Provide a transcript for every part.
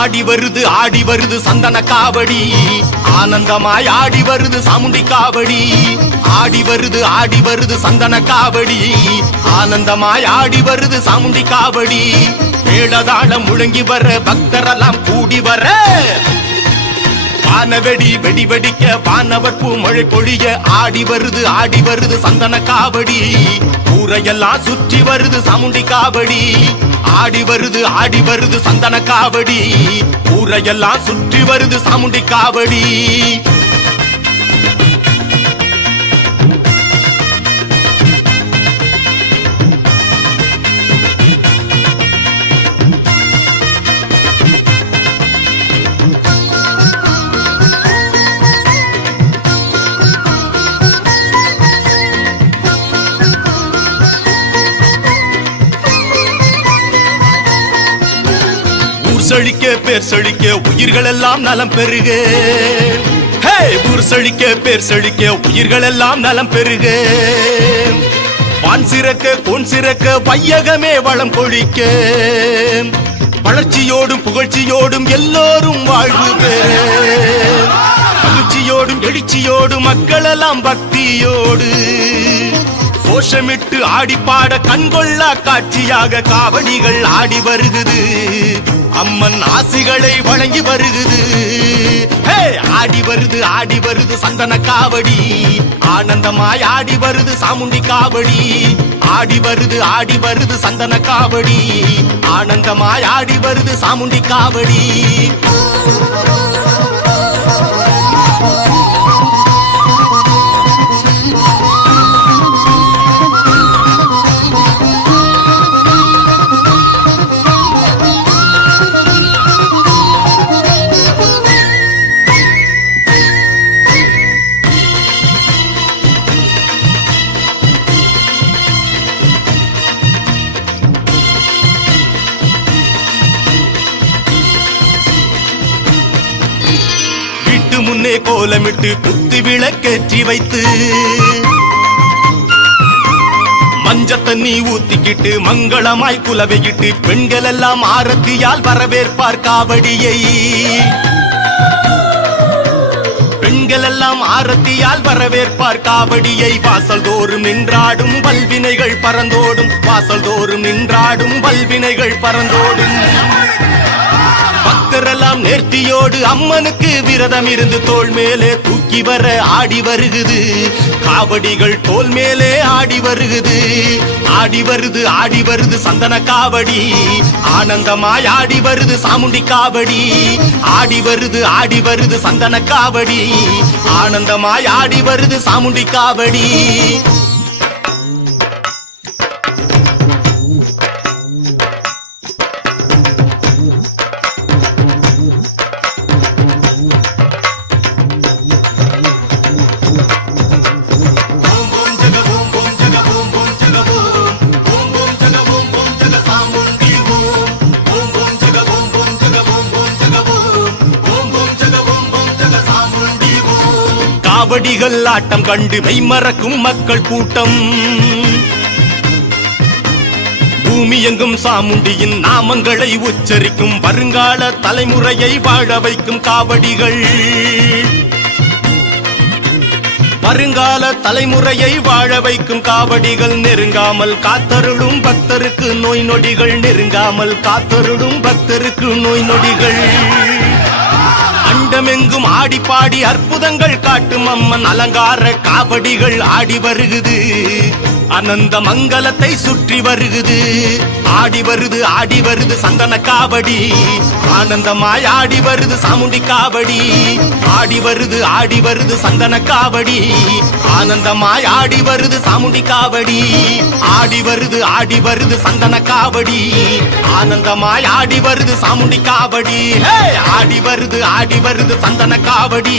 ஆடி வருது ஆடி வருது சந்தன காவடி. ஆனந்தமாய் ஆடி வருது சாமுண்டி காவடி. ஆடி வருது ஆடி வருது சந்தன காவடி. ஆனந்தமாய் ஆடி வருது சாமுண்டி காவடி. மேளதாளம் முழங்கி வர பக்தரெல்லாம் கூடி வர. வானவெடி வெடி வெடிக்க வானவர் பூமழை பொழிய ஆடி வருது ஆடி வருது சந்தன காவடி. ஊரையெல்லாம் சுற்றி வருது சமுண்டி காவடி. ஆடி வருது ஆடி வருது சந்தன காவடி. ஊரையெல்லாம் சுற்றி வருது சாமுண்டி காவடி. செழிக்க பேர் செழிக்க உயிர்கள் எல்லாம் நலம் பெருக ஹே ஊர் செழிக்க பேர் செழிக்க உயிர்கள் எல்லாம் நலம் பெருக வான் சிறக்க பொன் சிறக்க வையகமே வளம் கொழிக்க. வளர்ச்சியோடும் புகழ்ச்சியோடும் எல்லோரும் வாழ்வு மகிழ்ச்சியோடும் எழுச்சியோடும் மக்களெல்லாம் பக்தியோடு. கோஷமிட்டு ஆடிப்பாட கண்கொள்ளா காட்சியாக காவடிகள் ஆடி வருகுது. அம்மன் ஆசிகளை வழங்கி வருகுது. ஹே ஆடி வருது ஆடி வருது சந்தன காவடி. ஆனந்தமாய் ஆடி வருது சாமுண்டி காவடி. ஆடி வருது ஆடி வருது சந்தன காவடி. ஆனந்தமாய் ஆடி வருது சாமுண்டி காவடி. வீட்டு கோலமிட்டு குத்து விளக்கேற்றி வைத்து மஞ்ச தண்ணி ஊத்திக்கிட்டு மங்களமாய் குலவையிட்டு பெண்கள் எல்லாம் ஆரத்தியால் வரவேற்பார் காவடியை. பெண்கள் எல்லாம் ஆரத்தியால் வரவேற்பார் காவடியை. வாசல் தோறும் நின்றாடும் பல்வினைகள் பறந்தோடும். வாசல் தோறும் நின்றாடும் பல்வினைகள் பறந்தோடும். பக்தரெல்லாம் நேர்த்தியோடு அம்மனுக்கு விரதம் இருந்து தோல் மேலே தூக்கி வர ஆடி வருகுது. காவடிகள் தோல் மேலே ஆடி வருகுது. ஆடி வருது ஆடி வருது சந்தன காவடி. ஆனந்தமாய் ஆடி வருது சாமுண்டி காவடி. ஆடி வருது ஆடி வருது சந்தன காவடி. ஆனந்தமாய் ஆடி வருது சாமுண்டி காவடி. காவடிகள் ஆட்டம் கண்டு மெய்மறக்கும் மக்கள் கூட்டம். பூமி எங்கும் சாமுண்டியின் நாமங்களை உச்சரிக்கும் வருங்கால தலைமுறையை வாழ வைக்கும் காவடிகள். வருங்கால தலைமுறையை வாழ வைக்கும் காவடிகள் நெருங்காமல் காத்தருளும் பக்தருக்கு நோய் நொடிகள் நெருங்காமல் காத்தருளும் பக்தருக்கு நோய் நொடிகள். அண்டமெங்கும் ஆடி பாடி அற்புதங்கள் காட்டும் அம்மன் அலங்கார காவடிகள் ஆடி வருகுது. அனந்த மங்கலத்தை சுற்றி வருகுது. ஆடி வருது ஆடி வருது சந்தன காவடி. ஆனந்தமாய் ஆடி வருது சாமுண்டி காவடி. ஆடி வருது ஆடி வருது சந்தன காவடி. ஆனந்தமாய் ஆடி வருது சாமுண்டி காவடி. ஆடி வருது ஆடி வருது சந்தன காவடி. ஆனந்தமாய் ஆடி வருது சாமுண்டி காவடி. ஆடி வருது ஆடி வருது சந்தன காவடி.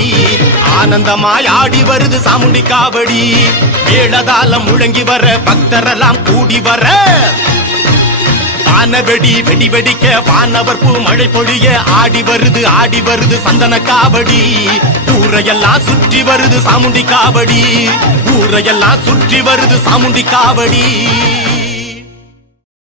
ஆனந்தமாய் ஆடி வருது சாமுண்டி காவடி. மேளதாளம் முழங்கி வர பக்தரெல்லாம் கூடி வர. வானவெடி வெடி வெடிக்க வானவர் பூ மழை பொழிய ஆடி வருது ஆடி வருது சந்தன காவடி. ஊரையெல்லாம் சுற்றி வருது சாமுண்டி காவடி. ஊரையெல்லாம் சுற்றி வருது சாமுண்டி காவடி.